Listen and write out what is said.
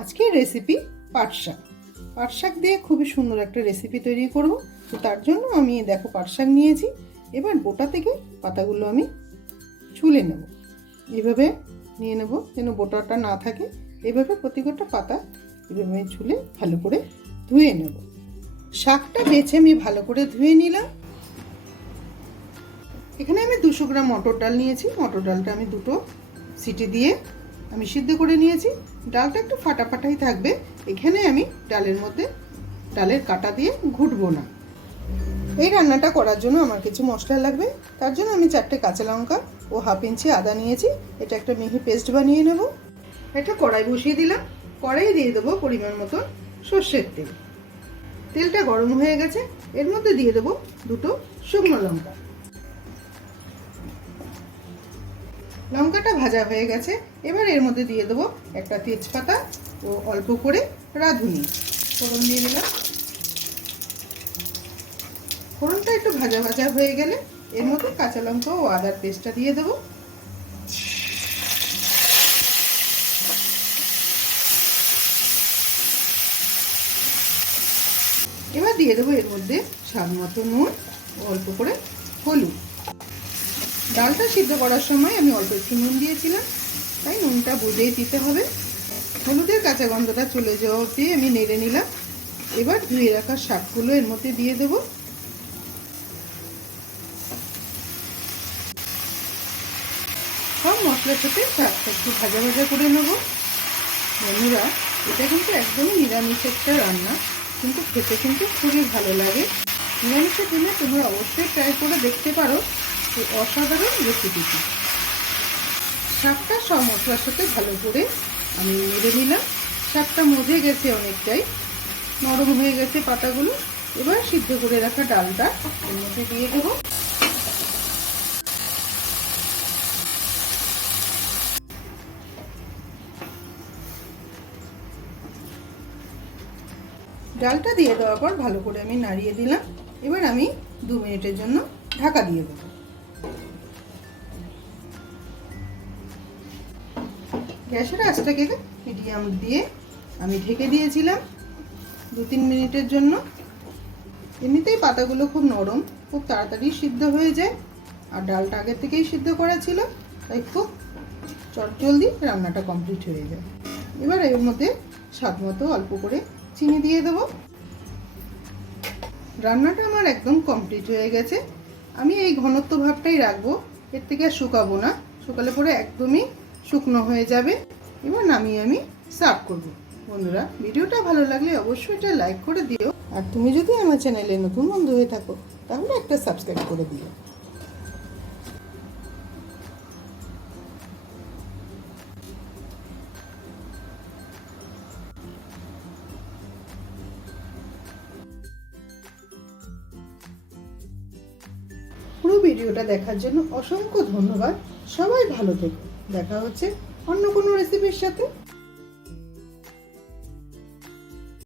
আজকের রেসিপি পাট শাক। পাট শাক দিয়ে খুবই সুন্দর একটা রেসিপি তৈরি করব। তো তার জন্য আমি দেখো পাট শাক নিয়েছি। এবার বোটা থেকে পাতাগুলো আমি ছুলে নেব। এভাবে নিয়ে নেব যেন বোটাটা না থাকে। এভাবে প্রতিটা পাতা এভাবে ছুলে ভালো করে ধুয়ে নেব। শাকটা বেছে আমি ভালো করে ধুয়ে নিলাম। এখানে আমি দুশো গ্রাম মটর ডাল নিয়েছি। মটর ডালটা আমি দুটো সিটি দিয়ে আমি সিদ্ধ করে নিয়েছি। ডালটা একটু ফাটা ফাটাই থাকবে। এখানে আমি ডালের মধ্যে ডালের কাটা দিয়ে ঘুটবো না। এই রান্নাটা করার জন্য আমার কিছু মশলা লাগবে। তার জন্য আমি চারটে কাঁচা লঙ্কা ও হাফ ইঞ্চি আদা নিয়েছি। এটা একটা মিহি পেস্ট বানিয়ে নেব। একটা কড়াই বসিয়ে দিলাম। কড়াই দিয়ে দেবো পরিমাণ মতো সর্ষের তেল। তেলটা গরম হয়ে গেছে। এর মধ্যে দিয়ে দেবো দুটো শুকনো লঙ্কা। লঙ্কাটা ভাজা হয়ে গেছে। এবার এর মধ্যে দিয়ে দেবো একটা তেজপাতা ও অল্প করে রাঁধুনি। ফোড়ন দিয়ে দিলাম। ফোড়নটা একটু ভাজা ভাজা হয়ে গেলে এর মধ্যে কাঁচা লঙ্কা ও আদার পেস্টটা দিয়ে দেবো। এবার দিয়ে দেবো এর মধ্যে স্বাদ মতো নুন অল্প করে হলুদ। ডালটা সিদ্ধ করার সময় আমি অল্প একটু নুন দিয়েছিলাম। তাই নুনটা বুঝেই দিতে হবে। হলুদের কাঁচা গন্ধটা চলে যাওয়া অবধি আমি নেড়ে নিলাম। এবার ধুয়ে রাখা শাকগুলো এর মধ্যে দিয়ে দেব। সব মশলার সাথে শাকটা একটু ভাজা ভাজা করে নেব। বন্ধুরা, এটা কিন্তু একদমই নিরামিষ একটা রান্না, কিন্তু খেতে কিন্তু খুবই ভালো লাগে। নিরামিষের দিনে তোমরা অবশ্যই ট্রাই করে দেখতে পারো। এই অসাধারণ রেসিপিটি শাকটা সব মশলার সাথে ভালো করে আমি নেড়ে নিলাম। শাকটা মজে গেছে অনেকটাই। নরম হয়ে গেছে পাতাগুলো। এবার সিদ্ধ করে রাখা ডালটা এর মধ্যে দিয়ে দেবো। ডালটা দিয়ে দেওয়ার পর ভালো করে আমি নাড়িয়ে দিলাম। এবার আমি দু মিনিটের জন্য ঢাকা দিয়ে দেবো। গ্যাসের আঁচটাকে মিডিয়াম দিয়ে আমি ঢেকে দিয়েছিলাম দু তিন মিনিটের জন্য। এমনিতেই পাতাগুলো খুব নরম, খুব তাড়াতাড়ি সিদ্ধ হয়ে যায় আর ডালটা আগের থেকেই সিদ্ধ করা ছিল, তাই খুব চটজলদি রান্নাটা কমপ্লিট হয়ে যায়। এবার এর মধ্যে স্বাদ মতো অল্প করে চিনি দিয়ে দেবো। রান্নাটা আমার একদম কমপ্লিট হয়ে গেছে। আমি এই ঘনত্ব ভাবটাই রাখব, এর থেকে আর শুকাবো না। শুকালে পরে একদমই শুকনো হয়ে যাবে। এবার নামিয়ে আমি সার্ভ করব। বন্ধুরা, ভিডিওটা ভালো লাগলে অবশ্যই এটা লাইক করে দিও। আর তুমি যদি আমার চ্যানেলে নতুন বন্ধু হয়ে থাকো, তাহলে একটা সাবস্ক্রাইব করে দিও। পুরো ভিডিওটা দেখার জন্য অসংখ্য ধন্যবাদ। সবাই ভালো থেকো। দেখা হচ্ছে অন্য কোনো রেসিপির সাথে।